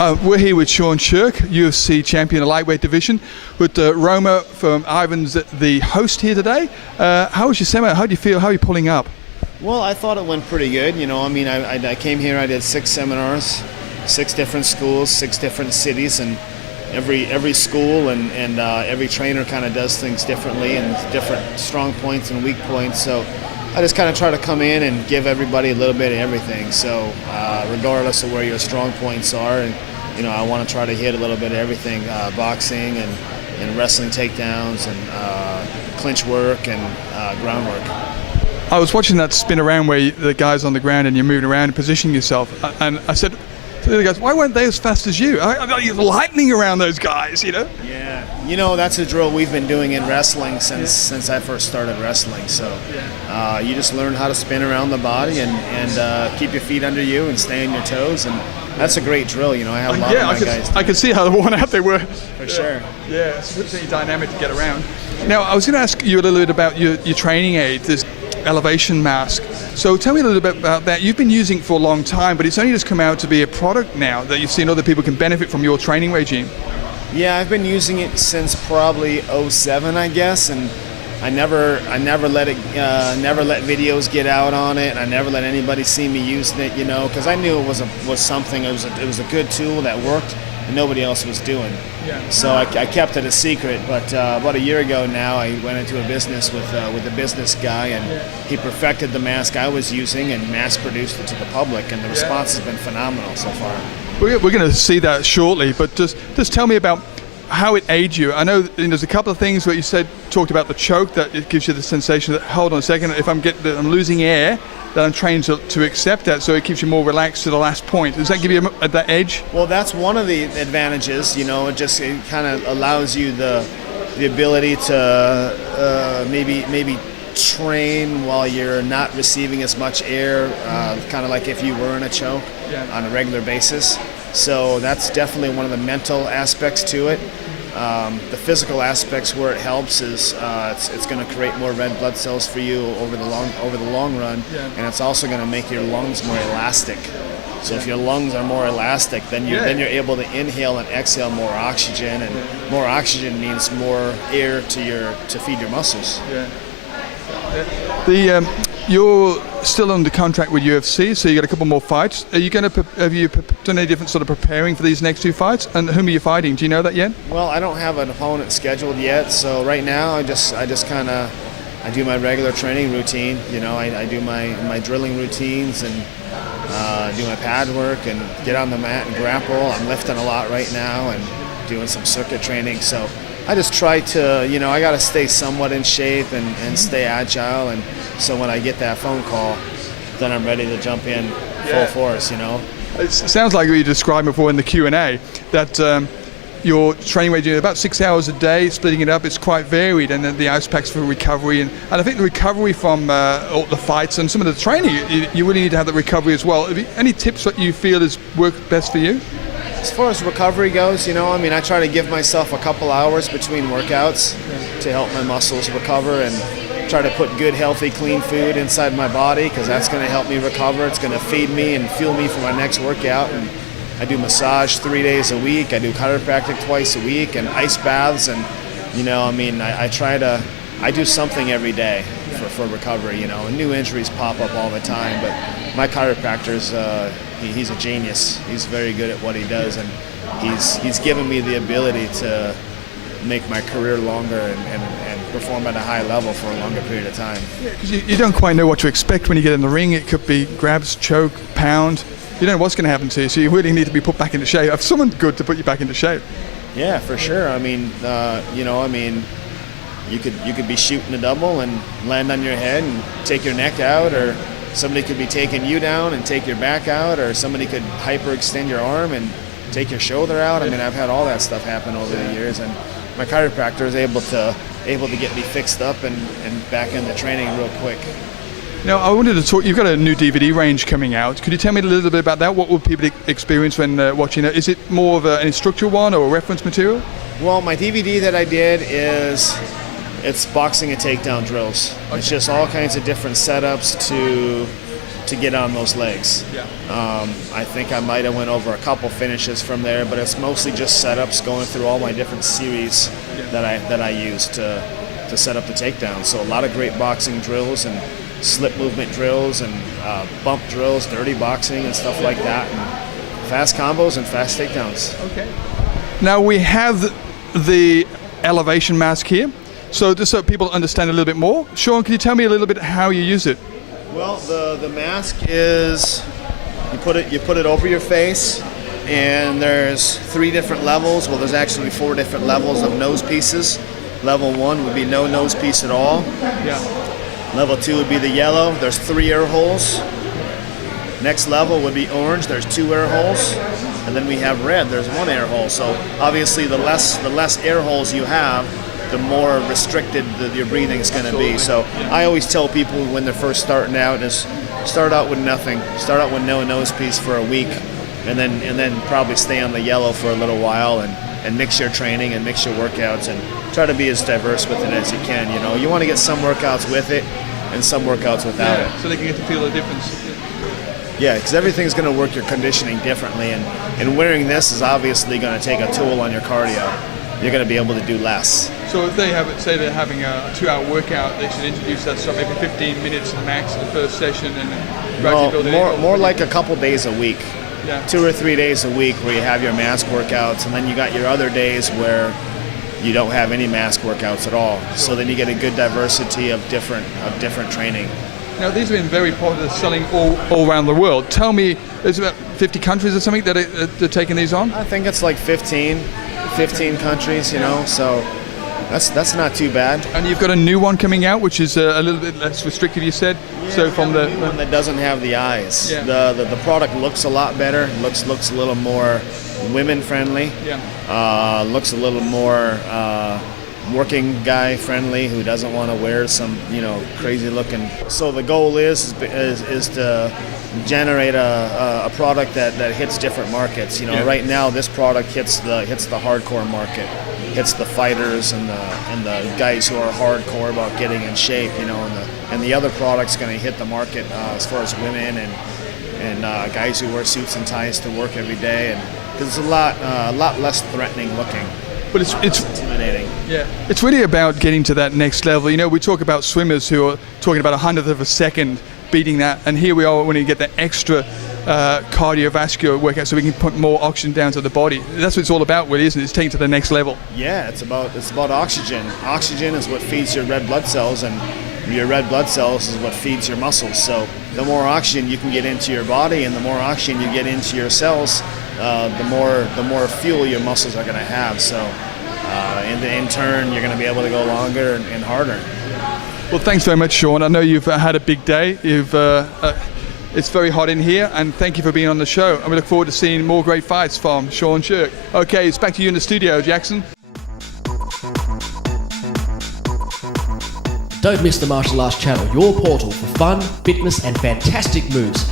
We're here with Sherk, UFC champion of lightweight division, with Roma from Ivan's, the host here today. How was your seminar? How do you feel? How are you pulling up? Well, I thought it went pretty good. I came here, I did 6 seminars, 6 different schools, 6 different cities, and every school and every trainer kind of does things differently and different strong points and weak points. So I just kind of try to come in and give everybody a little bit of everything. So regardless of where your strong points are, and I want to try to hit a little bit of everything: boxing and wrestling takedowns and clinch work and groundwork. I was watching that spin around where the guy's on the ground and you're moving around and positioning yourself, and I said to the guys, why weren't they as fast as you? You're lightning around those guys, Yeah, that's a drill we've been doing in wrestling since I first started wrestling. So you just learn how to spin around the body and keep your feet under you and stay on your toes, and that's a great drill. I have a lot of my guys. I could see how worn out they were. For sure. Yeah, it's pretty dynamic to get around. Now, I was going to ask you a little bit about your training aid, this elevation mask. So tell me a little bit about that. You've been using it for a long time, but it's only just come out to be a product now that you've seen other people can benefit from your training regime. Yeah, I've been using it since probably '07, I guess, and I never let videos get out on it. I never let anybody see me using it, because I knew it was something. It was a good tool that worked, and nobody else was doing. Yeah. So I kept it a secret. But about a year ago now, I went into a business with a business guy, and he perfected the mask I was using and mass-produced it to the public, and the response has been phenomenal so far. We're going to see that shortly, but just tell me about how it aids you. I know there's a couple of things where you talked about the choke, that it gives you the sensation that, hold on a second, if I'm losing air, that I'm trained to accept that, so it keeps you more relaxed to the last point. Does that give you that edge? Well, that's one of the advantages. It kind of allows you the ability to maybe train while you're not receiving as much air, kind of like if you were in a choke on a regular basis. So that's definitely one of the mental aspects to it. The physical aspects where it helps is it's going to create more red blood cells for you over the long run, and it's also going to make your lungs more elastic. So if your lungs are more elastic, then you're able to inhale and exhale more oxygen, and more oxygen means more air to feed your muscles. You're still under contract with UFC, so you got a couple more fights. Have you done any different sort of preparing for these next 2 fights? And whom are you fighting? Do you know that yet? Well, I don't have an opponent scheduled yet, so right now I just kind of do my regular training routine. I do my drilling routines and do my pad work and get on the mat and grapple. I'm lifting a lot right now and doing some circuit training, so I just try to, I got to stay somewhat in shape and stay agile, and so when I get that phone call, then I'm ready to jump in full force, It sounds like what you described before in the Q&A, that your training regime, about 6 hours a day, splitting it up, it's quite varied, and then the ice packs for recovery, and I think the recovery from all the fights and some of the training, you really need to have the recovery as well. Any tips that you feel has worked best for you? As far as recovery goes, I try to give myself a couple hours between workouts to help my muscles recover, and try to put good, healthy, clean food inside my body, because that's going to help me recover. It's going to feed me and fuel me for my next workout. And I do massage 3 days a week. I do chiropractic twice a week, and ice baths. And I do something every day for recovery. And new injuries pop up all the time, but my chiropractor's he's a genius. He's very good at what he does, and he's given me the ability to make my career longer and perform at a high level for a longer period of time. Yeah, because you don't quite know what to expect when you get in the ring. It could be grabs, choke, pound. You don't know what's going to happen to you, so you really need to be put back into shape. Have someone good to put you back into shape. Yeah, for sure. You could be shooting a double and land on your head and take your neck out, or somebody could be taking you down and take your back out, or somebody could hyperextend your arm and take your shoulder out. I've had all that stuff happen over the years, and my chiropractor is able to get me fixed up and back into training real quick. Now, I wanted to talk, you've got a new DVD range coming out. Could you tell me a little bit about that? What will people experience when watching it? Is it more of an instructional one or a reference material? Well, my DVD that I did it's boxing and takedown drills. Okay. It's just all kinds of different setups to to get on those legs. Yeah. I think I might have went over a couple finishes from there, but it's mostly just setups, going through all my different series that I use to set up the takedown. So a lot of great boxing drills and slip movement drills and bump drills, dirty boxing and stuff like that, and fast combos and fast takedowns. Okay. Now we have the elevation mask here. So just so people understand a little bit more, Sean, can you tell me a little bit how you use it? Well, the mask is you put it over your face, and there's 3 different levels. Well, there's actually 4 different levels of nose pieces. Level 1 would be no nose piece at all. Yeah. Level 2 would be the yellow. There's 3 air holes. Next level would be orange. There's 2 air holes. And then we have red. There's 1 air hole. So obviously, the less air holes you have, the more restricted your breathing is going to be. So I always tell people when they're first starting out is start out with nothing. Start out with no nose piece for a week, and then probably stay on the yellow for a little while and mix your training and mix your workouts and try to be as diverse with it as you can. You know, you want to get some workouts with it and some workouts without it. So they can get to feel the difference. Yeah, because everything's going to work your conditioning differently, and wearing this is obviously going to take a toll on your cardio. You're going to be able to do less. So if they say they're having a 2-hour workout, they should introduce that stuff maybe 15 minutes max the first session, and then gradually build it in. More like a couple days a week. Yeah. 2 or 3 days a week where you have your mask workouts, and then you got your other days where you don't have any mask workouts at all. So then you get a good diversity of different training. Now these have been very popular, selling all around the world. Tell me, there's about 50 countries or something that are taking these on? I think it's like 15 countries, you know, so that's not too bad. And you've got a new one coming out, which is a little bit less restrictive, you said. Yeah, so from the new one that doesn't have the eyes. Yeah. The product looks a lot better. Looks a little more women friendly. Yeah. Looks a little more working guy friendly who doesn't want to wear some crazy looking. So the goal is to generate a product that hits different markets. You know, Yeah. right now this product hits the hardcore market, hits the fighters and the guys who are hardcore about getting in shape. You know, and the other product's going to hit the market as far as women and guys who wear suits and ties to work every day, and because it's a lot less threatening looking. But it's intimidating. Yeah, it's really about getting to that next level. You know, we talk about swimmers who are talking about 100th of a second beating that, and here we are when you get the extra cardiovascular workout, so we can put more oxygen down to the body. That's what it's all about, really, isn't it? It's taking it to the next level. Yeah, it's about oxygen. Oxygen is what feeds your red blood cells, and your red blood cells is what feeds your muscles. So the more oxygen you can get into your body, and the more oxygen you get into your cells, the more fuel your muscles are going to have. So in turn, you're going to be able to go longer and harder. Well, thanks very much, Sean. I know you've had a big day. It's very hot in here, and thank you for being on the show. And we look forward to seeing more great fights from Sean Sherk. Okay, it's back to you in the studio, Jackson. Don't miss the Martial Arts Channel, your portal for fun, fitness and fantastic moves.